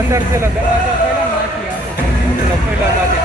अंदर से दरवाजा पहिला माथि आएको पहिला माथि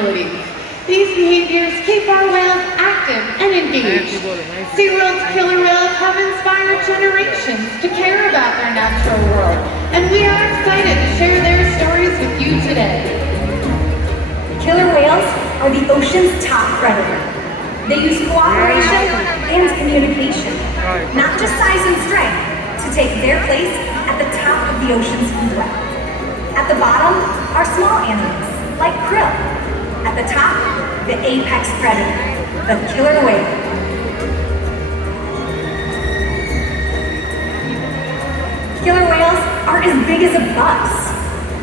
abilities. These behaviors keep our whales active and engaged. SeaWorld's killer whales have inspired generations to care about their natural world, and we are excited to share their stories with you today. Killer whales are the ocean's top predator. They use cooperation and communication, not just size and strength, to take their place at the top of the ocean's food web. At the bottom are small animals, like krill. At the top, the apex predator, the killer whale. Killer whales are as big as a bus,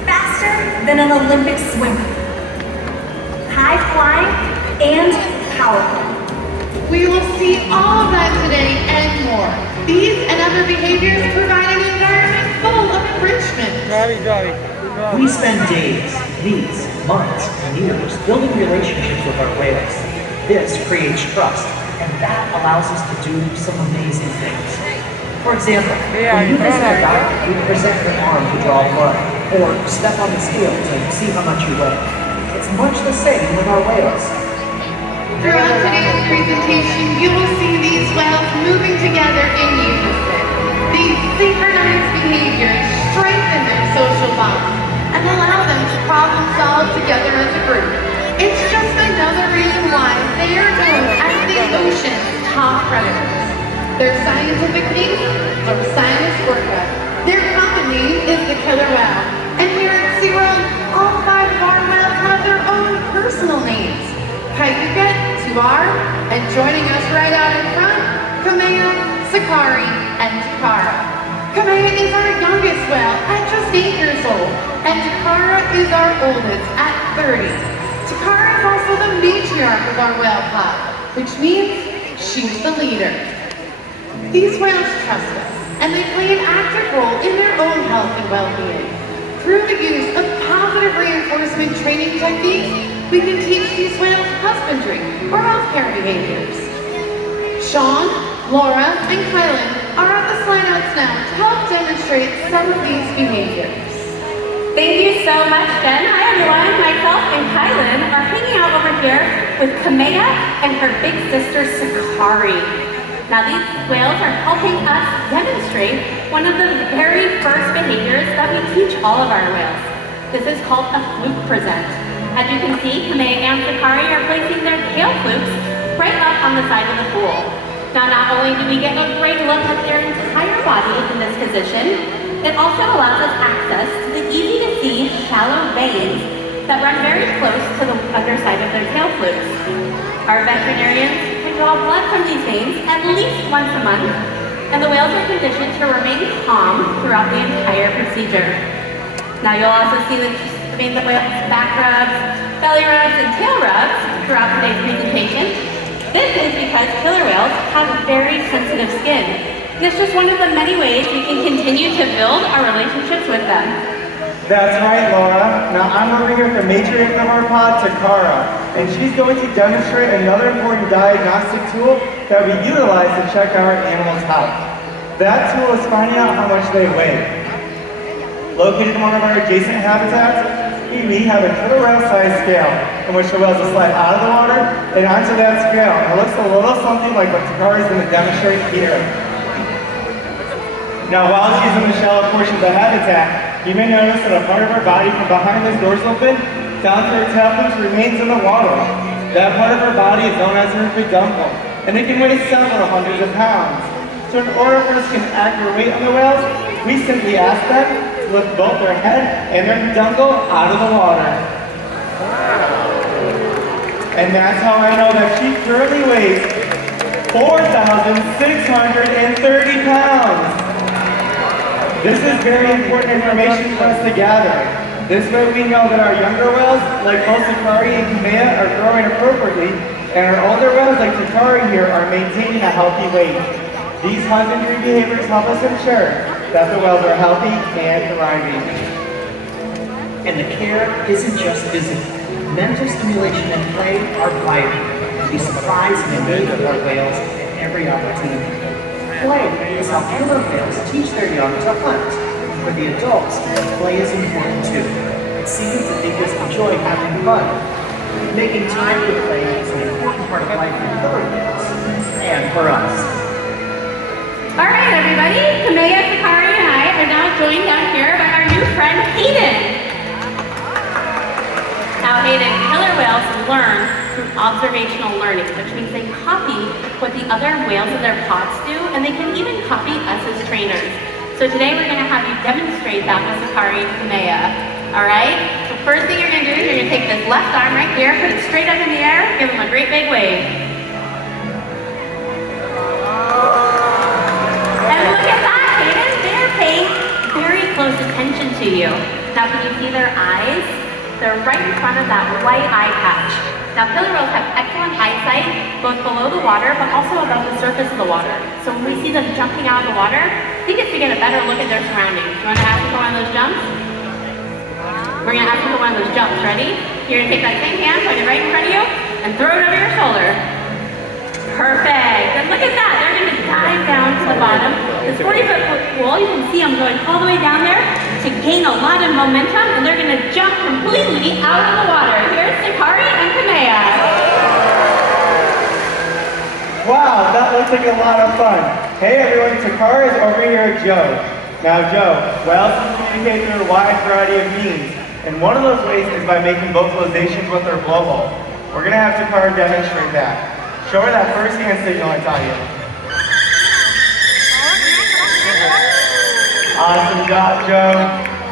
faster than an Olympic swimmer, high flying and powerful. We will see all of that today and more. These and other behaviors provide an environment full of enrichment. We spend days, weeks, months, and years building relationships with our whales. This creates trust, and that allows us to do some amazing things. For example, when you visit a dock, we present your arm to draw blood, or step on the scale to see how much you weigh. It's much the same with our whales. Throughout today's presentation, you will see these whales moving together in unison. These synchronized behaviors strengthen their social bonds and allow them to problem solve together as a group. It's just another reason why they are known as the ocean's top predators. Their scientific name, Orca. Their company is the killer whale. And here at SeaWorld, all 5 of our whales have their own personal names. Kayuket, Tuar, and joining us right out in front, Kamea, Sakari, and Takara. Kamea is our youngest whale at just 8 years old, and Takara is our oldest at 30. Takara is also the matriarch of our whale pod, which means she's the leader. These whales trust us, and they play an active role in their own health and well-being. Through the use of positive reinforcement training techniques, we can teach these whales husbandry or healthcare behaviors. Sean, Laura, and Kylan are at the slide-outs now to help demonstrate some of these behaviors. Thank you so much, Jen. Hi, everyone. Myself and Kylan are hanging out over here with Kamea and her big sister, Sakari. Now, these whales are helping us demonstrate one of the very first behaviors that we teach all of our whales. This is called a fluke present. As you can see, Kamea and Sakari are placing their tail flukes right up on the side of the pool. Now, not only do we get a great look at their entire body in this position, it also allows us access to the easy-to-see shallow veins that run very close to the underside of their tail flukes. Our veterinarians draw blood from these veins at least once a month, and the whales are conditioned to remain calm throughout the entire procedure. Now you'll also see the whales' back rubs, belly rubs, and tail rubs throughout today's presentation. This is because killer whales have very sensitive skin. It's just one of the many ways we can continue to build our relationships with them. That's right, Laura. Now I'm over here with the matriarch of our pod, Takara, and she's going to demonstrate another important diagnostic tool that we utilize to check our animals' health. That tool is finding out how much they weigh. Located in one of our adjacent habitats, we have a killer whale size scale in which the whales will slide out of the water and onto that scale. It looks a little something like what Takara is going to demonstrate here. Now while she's in the shallow portion of the habitat, you may notice that a part of her body from behind this dorsal fin down to her tail flukes remains in the water. That part of her body is known as her peduncle, and it can weigh several hundreds of pounds. So in order for us to get accurate weight on the whales, we simply ask them to lift both their head and their peduncle out of the water. And that's how I know that she currently weighs 4,630 pounds. This is very important information for us to gather. This way we know that our younger whales, like both Sakari and Kamea, are growing appropriately, and our older whales, like Takari here, are maintaining a healthy weight. These husbandry behaviors help us ensure that the whales are healthy and thriving. And the care isn't just physical. Mental stimulation and play are vital to be surprised and amazed with our whales at every opportunity. Play is how killer whales teach their young to hunt. For the adults, play is important too. It seems that they just enjoy having fun. Making time for play is an important part of life for killer whales and for us. All right, everybody. Kamea, Sakari, and I are now joined down here by our new friend, Hayden. Now, Hayden, killer whales learn through observational learning, which means they copy what the other whales in their pods do, and they can even copy us as trainers. So today we're going to have you demonstrate that with Sakari and Kamea. All right? The first thing you're going to do is you're going to take this left arm right here, put it straight up in the air, give them a great big wave. And look at that, Hayden. They're paying very close attention to you. Now, can you see their eyes? They're right in front of that white eye patch. Now, killer whales have excellent eyesight, both below the water, but also above the surface of the water. So when we see them jumping out of the water, they get to get a better look at their surroundings. You want to ask them for one of those jumps? We're going to ask them for one of those jumps. Ready? You're going to take that same hand, point it right in front of you, and throw it over your shoulder. Perfect. And look at that. They're going to dive down to the bottom. This 40-foot pool, you can see them going all the way down there to gain a lot of momentum, and they're going to jump completely out of the water. Here's Sakari and Kamea. Wow, that looks like a lot of fun. Hey everyone, Takara is over here with Joe. Now Joe, whales communicate through a wide variety of means, and one of those ways is by making vocalizations with their blowhole. We're going to have Takara demonstrate that. Show her that first hand signal I taught you. Awesome job, Joe.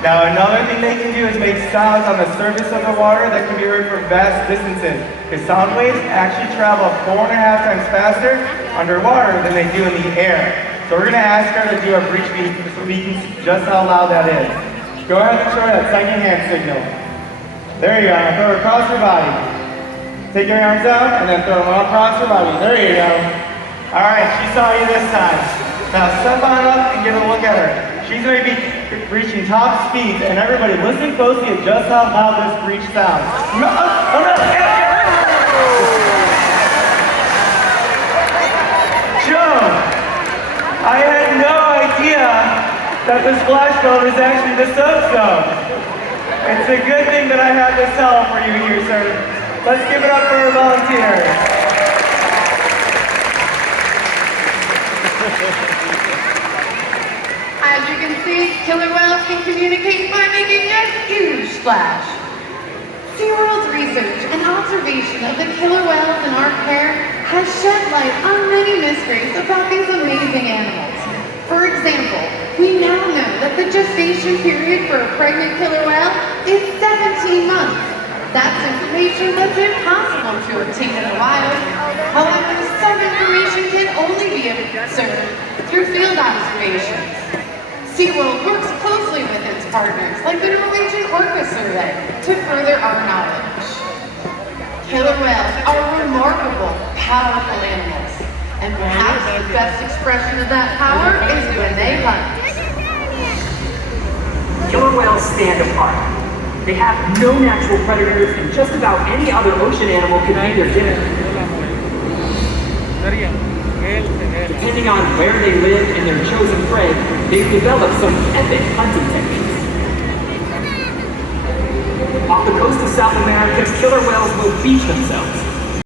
Now another thing they can do is make sounds on the surface of the water that can be heard from vast distances. Because sound waves actually travel 4.5 times faster underwater than they do in the air. So we're going to ask her to do a breach beat so we can see just how loud that is. Go ahead and show her that second hand signal. There you go. Now throw her across her body. Take your arms out and then throw them all across her body. There you go. All right, she saw you this time. Now step on up and get a look at her. She's going to be reaching top speeds, and everybody listen closely at just how loud this breach sounds. Joe, I had no idea that this flash bulb is actually the soap zone. It's a good thing that I have this help for you here, sir. Let's give it up for our volunteers. As you can see, killer whales can communicate by making a huge splash. SeaWorld's research and observation of the killer whales in our care has shed light on many mysteries about these amazing animals. For example, we now know that the gestation period for a pregnant killer whale is 17 months. That's information that's impossible to obtain in the wild. However, some information can only be observed through field observations. SeaWorld works closely with its partners, like the Norwegian Orca survey, to further our knowledge. Killer whales are remarkable, powerful animals, and perhaps the best expression of that power is when they hunt. Killer whales stand apart. They have no natural predators, and just about any other ocean animal can be their dinner. Depending on where they live and their chosen prey, they've developed some epic hunting techniques. Off the coast of South America, killer whales will beach themselves,